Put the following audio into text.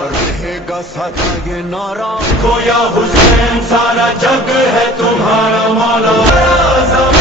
رہے گا سدا یہ نعرہ، گویا حسین سارا جگ ہے تمہارا مولا۔